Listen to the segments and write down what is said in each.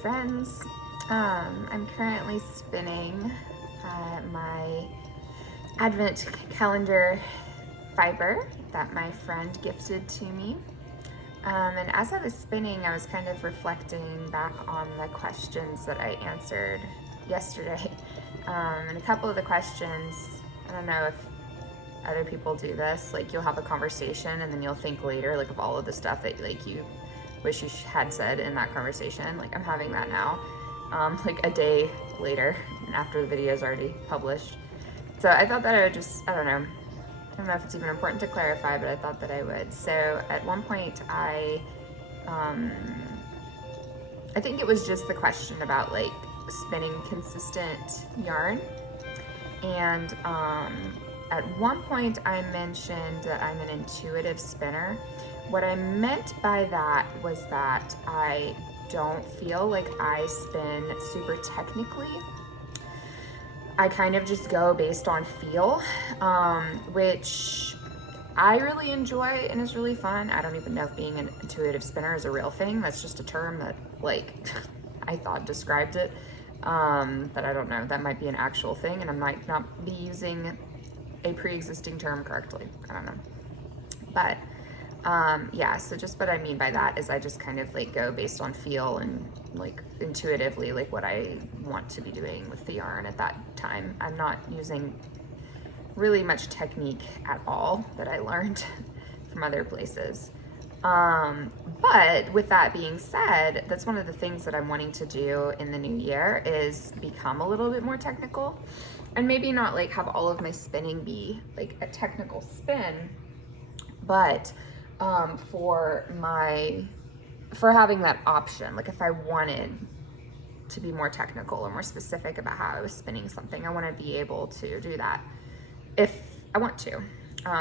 friends. I'm currently spinning my advent calendar fiber that my friend gifted to me. And as I was spinning, I was kind of reflecting back on the questions that I answered yesterday. And a couple of the questions, I don't know if other people do this, like you'll have a conversation and then you'll think later like of all of the stuff that like you wish you had said in that conversation. Like I'm having that now, like a day later after the video is already published. So I thought that I would just, I don't know if it's even important to clarify, but I thought that I would. So at one point I think it was just the question about like spinning consistent yarn. And at one point I mentioned that I'm an intuitive spinner. What I meant by that was that I don't feel like I spin super technically. I kind of just go based on feel, which I really enjoy and is really fun. I don't even know if being an intuitive spinner is a real thing. That's just a term that like I thought described it, but I don't know. That might be an actual thing and I might not be using a pre-existing term correctly. I don't know. But yeah, so just what I mean by that is I just kind of like go based on feel and like intuitively like what I want to be doing with the yarn at that time. I'm not using really much technique at all that I learned from other places. But with that being said, that's one of the things that I'm wanting to do in the new year is become a little bit more technical and maybe not like have all of my spinning be like a technical spin, but for having that option, like if I wanted to be more technical or more specific about how I was spinning something, I want to be able to do that if I want to,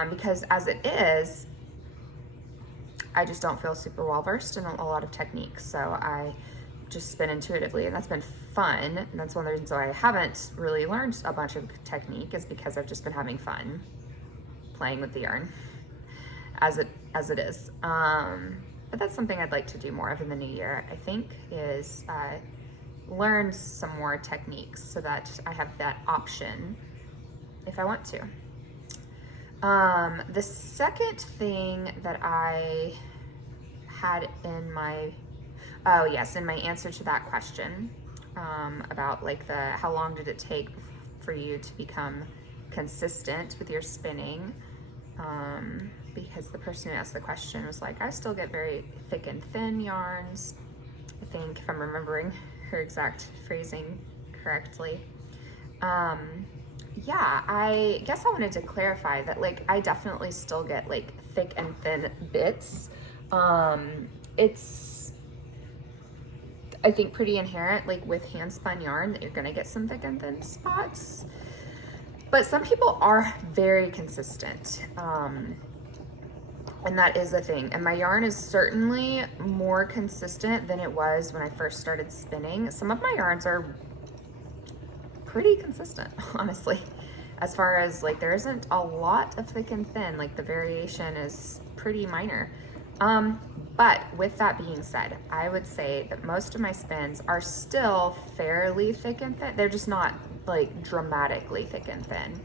because as it is, I just don't feel super well versed in a lot of techniques. So I just spin intuitively and that's been fun. And that's one of the reasons why I haven't really learned a bunch of technique is because I've just been having fun playing with the yarn as it is. But that's something I'd like to do more of in the new year, I think, is learn some more techniques so that I have that option if I want to. The second thing that I had in my, in my answer to that question about like how long did it take for you to become consistent with your spinning, because the person who asked the question was like, I still get very thick and thin yarns, I think, if I'm remembering her exact phrasing correctly. Yeah, I guess I wanted to clarify that like I definitely still get like thick and thin bits. It's, I think, pretty inherent like with hand spun yarn that you're gonna get some thick and thin spots. But some people are very consistent, and that is a thing. And my yarn is certainly more consistent than it was when I first started spinning. Some of my yarns are pretty consistent, honestly, as far as like there isn't a lot of thick and thin, like the variation is pretty minor. But with that being said, I would say that most of my spins are still fairly thick and thin. They're just not like dramatically thick and thin.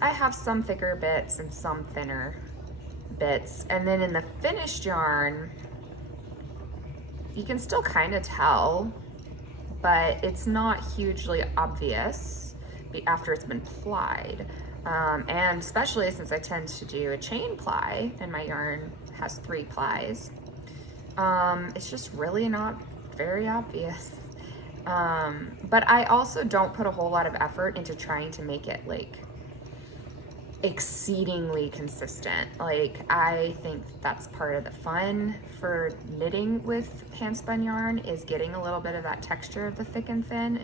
I have some thicker bits and some thinner bits. And then in the finished yarn, you can still kind of tell, but it's not hugely obvious after it's been plied. And especially since I tend to do a chain ply and my yarn has 3 plies, it's just really not very obvious. But I also don't put a whole lot of effort into trying to make it like exceedingly consistent. Like I think that's part of the fun for knitting with hand spun yarn is getting a little bit of that texture of the thick and thin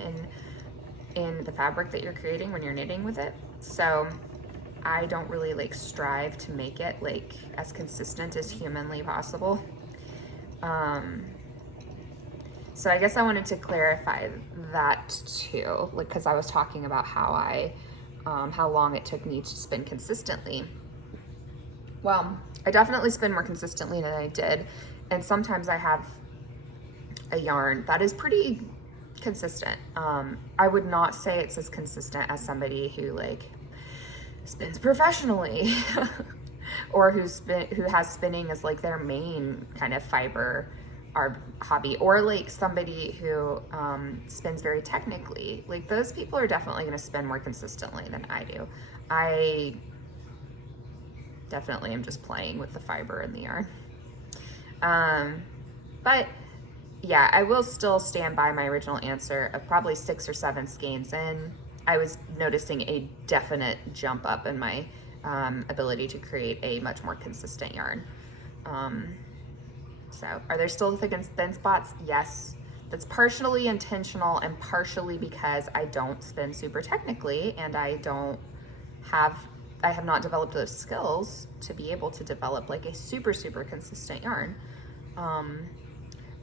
in the fabric that you're creating when you're knitting with it. So I don't really like strive to make it like as consistent as humanly possible. So I guess I wanted to clarify that too, like, cause I was talking about how long it took me to spin consistently. Well, I definitely spin more consistently than I did. And sometimes I have a yarn that is pretty consistent. I would not say it's as consistent as somebody who like spins professionally or who has spinning as like their main kind of fiber or hobby, or like somebody who spins very technically. Like those people are definitely going to spin more consistently than I do. I definitely am just playing with the fiber in the yarn. But yeah, I will still stand by my original answer of probably 6 or 7 skeins in. I was noticing a definite jump up in my ability to create a much more consistent yarn. So are there still thick and thin spots? Yes. That's partially intentional and partially because I don't spin super technically, and I have not developed those skills to be able to develop like a super consistent yarn.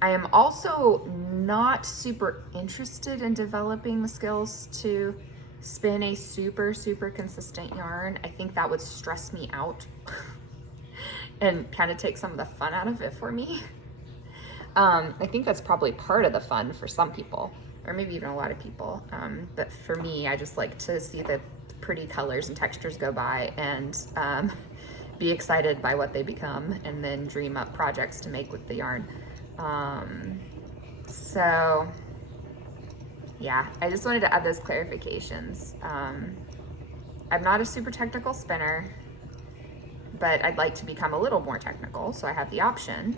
I am also not super interested in developing the skills to spin a super consistent yarn. I think that would stress me out and kind of take some of the fun out of it for me. I think that's probably part of the fun for some people, or maybe even a lot of people. But for me, I just like to see the pretty colors and textures go by and be excited by what they become, and then dream up projects to make with the yarn. So yeah, I just wanted to add those clarifications. I'm not a super technical spinner, but I'd like to become a little more technical, so I have the option.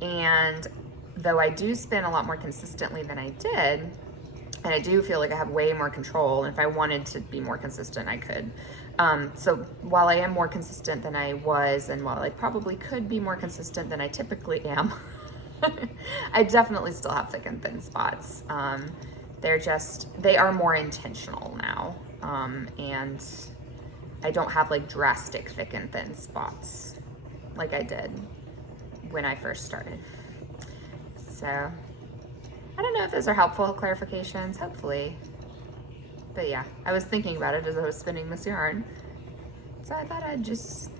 And though I do spin a lot more consistently than I did, and I do feel like I have way more control, and if I wanted to be more consistent, I could. So while I am more consistent than I was, and while I probably could be more consistent than I typically am, I definitely still have thick and thin spots. They are more intentional now. And I don't have like drastic thick and thin spots like I did when I first started. So I don't know if those are helpful clarifications, hopefully. But yeah, I was thinking about it as I was spinning this yarn. So I thought I'd just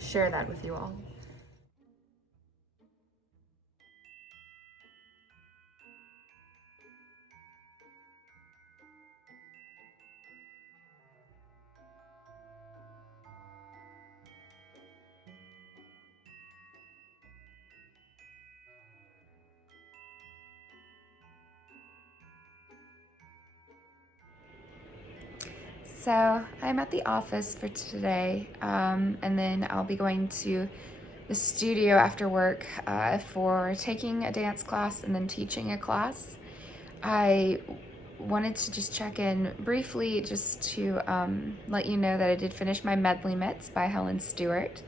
share that with you all. So I'm at the office for today, and then I'll be going to the studio after work for taking a dance class and then teaching a class. I wanted to just check in briefly just to let you know that I did finish my medley mitts by Helen Stewart,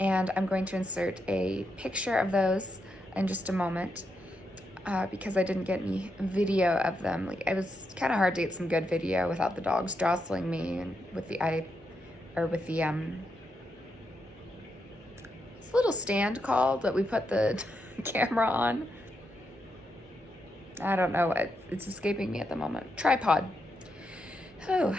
and I'm going to insert a picture of those in just a moment. Because I didn't get any video of them. Like, it was kind of hard to get some good video without the dogs jostling me and with the this little stand called that we put the camera on. I don't know, it's escaping me at the moment. Tripod. Oh,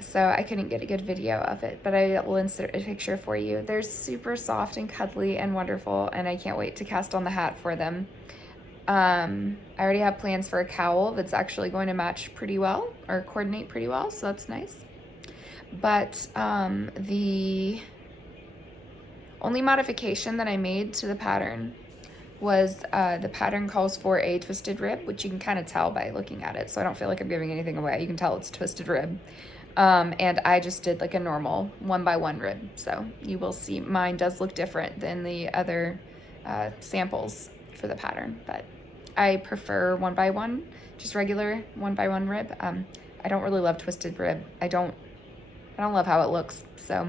so I couldn't get a good video of it, but I will insert a picture for you. They're super soft and cuddly and wonderful, and I can't wait to cast on the hat for them. I already have plans for a cowl that's actually going to match pretty well, or coordinate pretty well, so that's nice. But the only modification that I made to the pattern was the pattern calls for a twisted rib, which you can kind of tell by looking at it, so I don't feel like I'm giving anything away. You can tell it's a twisted rib. And I just did like a normal 1x1 rib, so you will see mine does look different than the other samples for the pattern, but I prefer 1x1, just regular 1x1 rib. I don't really love twisted rib. I don't love how it looks, so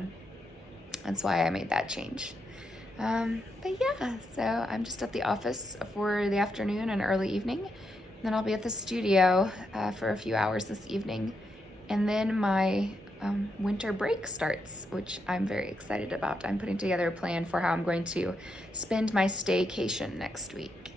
that's why I made that change. But yeah, so I'm just at the office for the afternoon and early evening. Then I'll be at the studio for a few hours this evening, and then my winter break starts, which I'm very excited about. I'm putting together a plan for how I'm going to spend my staycation next week.